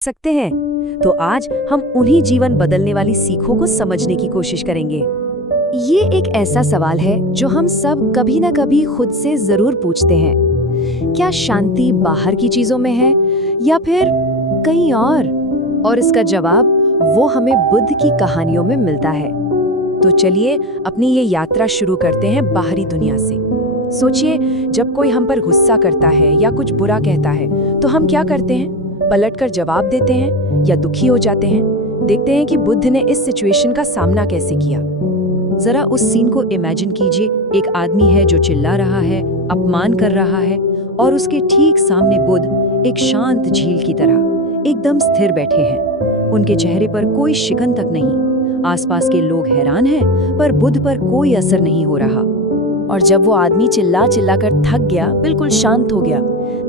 सकते हैं। तो आज हम उन्हीं जीवन बदलने वाली सीखों को समझने की कोशिश करेंगे। ये एक ऐसा सवाल है जो हम सब कभी ना कभी खुद से जरूर पूछते हैं, क्या शांति बाहर की चीजों में है या फिर कहीं और इसका जवाब वो हमें बुद्ध की कहानियों में मिलता है। तो चलिए अपनी ये यात्रा शुरू करते हैं बाहरी दुनिया से। सोचिए, जब कोई हम पर गुस्सा करता है या कुछ बुरा कहता है तो हम क्या करते हैं? पलटकर जवाब देते हैं या दुखी हो जाते हैं? देखते हैं कि बुद्ध ने इस सिचुएशन का सामना कैसे किया। जरा उस सीन को इमेजिन कीजिए। एक आदमी है जो चिल्ला रहा है, अपमान कर रहा है, और उसके ठीक सामने बुद्ध एक शांत झील की तरह एकदम स्थिर बैठे हैं। उनके चेहरे पर कोई शिकन तक नहीं। आसपास के लोग हैरान हैं, पर बुद्ध पर कोई असर नहीं हो रहा। और जब वो आदमी चिल्ला चिल्ला कर थक गया, बिल्कुल शांत हो गया,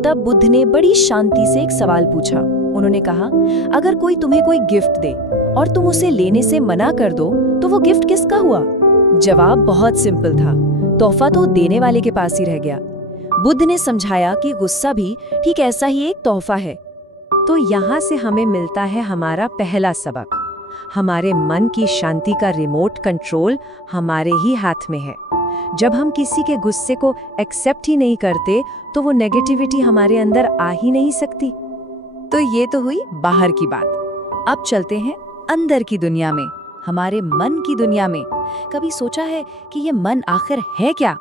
तब बुद्ध ने बड़ी शांति से एक सवाल पूछा। उन्होंने कहा, अगर कोई तुम्हें कोई गिफ्ट दे और तुम उसे लेने से मना कर दो तो वो गिफ्ट किसका हुआ? जवाब बहुत सिंपल था, तोहफा तो देने वाले के पास ही रह गया। बुद्ध ने समझाया कि गुस्सा भी ठीक ऐसा ही एक तोहफा है। तो यहाँ से हमें मिलता है हमारा पहला सबक। हमारे मन की शांति का रिमोट कंट्रोल हमारे ही हाथ में है। जब हम किसी के गुस्से को एक्सेप्ट ही नहीं करते तो वो नेगेटिविटी हमारे अंदर आ ही नहीं सकती। तो ये तो हुई बाहर की बात। अब चलते हैं अंदर की दुनिया में, हमारे मन की दुनिया में। कभी सोचा है कि ये मन आखिर है क्या?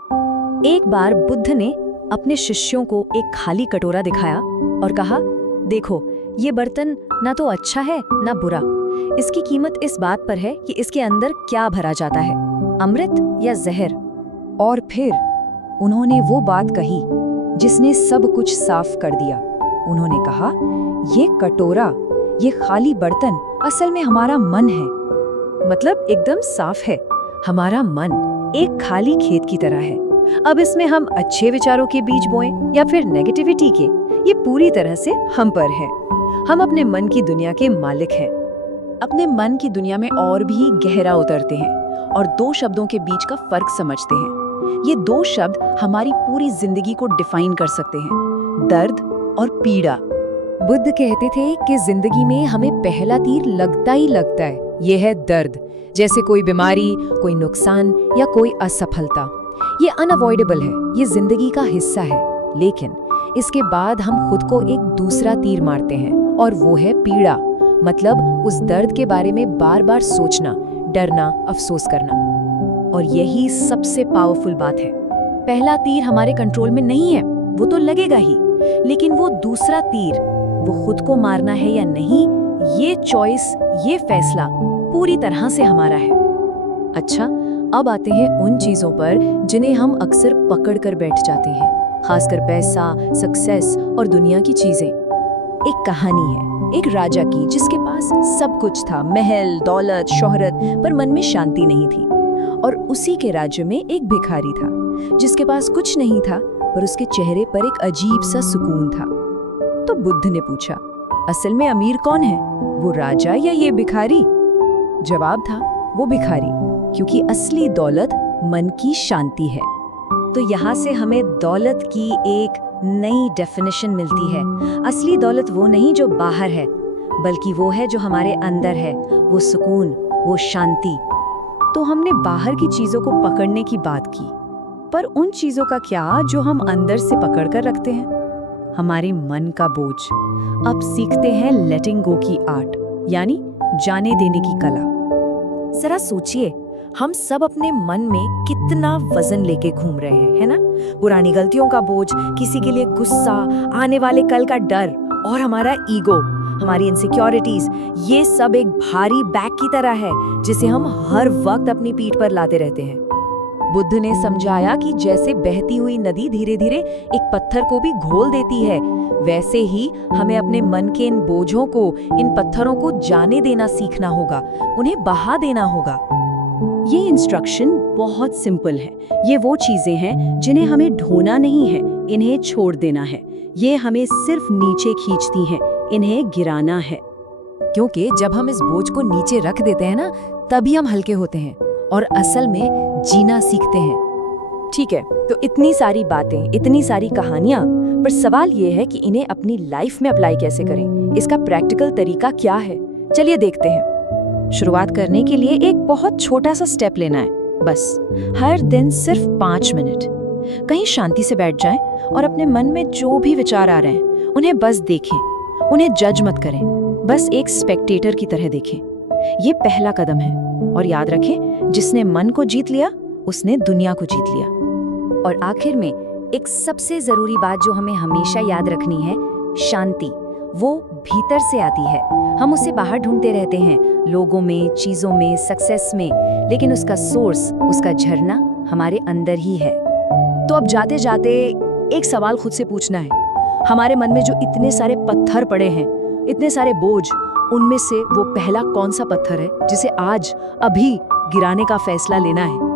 एक बार बुद्ध ने अपने शिष्यों को एक खाली कटोरा दिखाया और कहा, देखो, ये बर्तन ना तो अच्छा है ना बुरा। इसकी कीमत इस बात पर है कि इसके अंदर क्या भरा जाता है, अमृत या जहर। और फिर उन्होंने वो बात कही जिसने सब कुछ साफ कर दिया। उन्होंने कहा, ये कटोरा, ये खाली बर्तन असल में हमारा मन है। मतलब एकदम साफ है। हमारा मन एक खाली खेत की तरह है। अब इसमें हम अच्छे विचारों के बीज बोएं या फिर नेगेटिविटी के, ये पूरी तरह से हम पर है। हम अपने मन की दुनिया के मालिक हैं। अपने मन की दुनिया में और भी गहरा उतरते हैं और दो शब्दों के बीच का फर्क समझते हैं। ये दो शब्द हमारी पूरी जिंदगी को डिफाइन कर सकते हैं, दर्द और पीड़ा। बुद्ध कहते थे कि जिंदगी में हमें पहला तीर लगता ही लगता है, ये है दर्द। जैसे कोई बीमारी, कोई नुकसान या कोई असफलता। ये अनअवॉइडेबल है, ये जिंदगी का हिस्सा है। लेकिन इसके बाद हम खुद को एक दूसरा तीर मारते हैं और वो है पीड़ा। मतलब उस दर्द के बारे में बार बार सोचना, डरना, अफसोस करना। और यही सबसे पावरफुल बात है। पहला तीर हमारे कंट्रोल में नहीं है, वो तो लगेगा ही, लेकिन वो दूसरा तीर, वो खुद को मारना है या नहीं, ये चॉइस, ये फैसला पूरी तरह से हमारा है। अच्छा, अब आते हैं उन चीजों पर जिन्हें हम अक्सर पकड़ कर बैठ जाते हैं, खासकर पैसा, सक्सेस और दुनिया की चीजें। एक कहानी है एक राजा की जिसके पास सब कुछ था, महल, दौलत, शोहरत, पर मन में शांति नहीं थी। और उसी के राज्य में एक भिखारी था जिसके पास कुछ नहीं था, पर उसके चेहरे पर एक अजीब सा सुकून था। तो बुद्ध ने पूछा, असल में अमीर कौन है, वो राजा या ये भिखारी? जवाब था, वो भिखारी, क्योंकि असली दौलत मन की शांति है। तो यहाँ से हमें दौलत की एक नई डेफिनेशन मिलती है। असली दौलत वो नहीं जो बाहर है, बल्कि वो है जो हमारे अंदर है, वो सुकून, वो शांति। तो हमने बाहर की चीजों को पकड़ने की बात की, पर उन चीजों का क्या जो हम अंदर से पकड़ कर रखते हैं? हमारे मन का बोझ। अब सीखते हैं लेटिंग गो की आर्ट, यानी जाने देने की कला। जरा सोचिए, हम सब अपने मन में कितना वजन लेके घूम रहे हैं, है ना? पुरानी गलतियों का बोझ, किसी के लिए गुस्सा, आने वाले कल का डर, और हमारा ईगो, हमारी इनसिक्योरिटीज, ये सब एक भारी बैग की तरह है जिसे हम हर वक्त अपनी पीठ पर लाते रहते हैं। बुद्ध ने समझाया कि जैसे बहती हुई नदी धीरे धीरे एक पत्थर को भी घोल देती है, वैसे ही हमें अपने मन के इन बोझों को, इन पत्थरों को जाने देना सीखना होगा, उन्हें बहा देना होगा। ये इंस्ट्रक्शन बहुत सिंपल है। ये वो चीजें हैं जिन्हें हमें ढोना नहीं है, इन्हें छोड़ देना है। ये हमें सिर्फ नीचे खींचती हैं, इन्हें गिराना है। क्योंकि जब हम इस बोझ को नीचे रख देते हैं ना, तभी हम हल्के होते हैं और असल में जीना सीखते हैं। ठीक है, तो इतनी सारी बातें, इतनी सारी कहानियां, पर सवाल ये है कि इन्हें अपनी लाइफ में अप्लाई कैसे करें, इसका प्रैक्टिकल तरीका क्या है। चलिए देखते हैं। शुरुआत करने के लिए एक बहुत छोटा सा स्टेप लेना है। बस हर दिन सिर्फ 5 मिनट कहीं शांति से बैठ जाएं और अपने मन में जो भी विचार आ रहे हैं उन्हें बस देखें। उन्हें जज मत करें, बस एक स्पेक्टेटर की तरह देखें। ये पहला कदम है। और याद रखें, जिसने मन को जीत लिया उसने दुनिया को जीत लिया। और आखिर में एक सबसे जरूरी बात जो हमें हमेशा याद रखनी है, शांति वो भीतर से आती है। हम उसे बाहर ढूंढते रहते हैं, लोगों में, चीजों में, सक्सेस में, लेकिन उसका सोर्स, उसका झरना हमारे अंदर ही है। तो अब जाते जाते एक सवाल खुद से पूछना है, हमारे मन में जो इतने सारे पत्थर पड़े हैं, इतने सारे बोझ, उनमें से वो पहला कौन सा पत्थर है जिसे आज अभी गिराने का फैसला लेना है।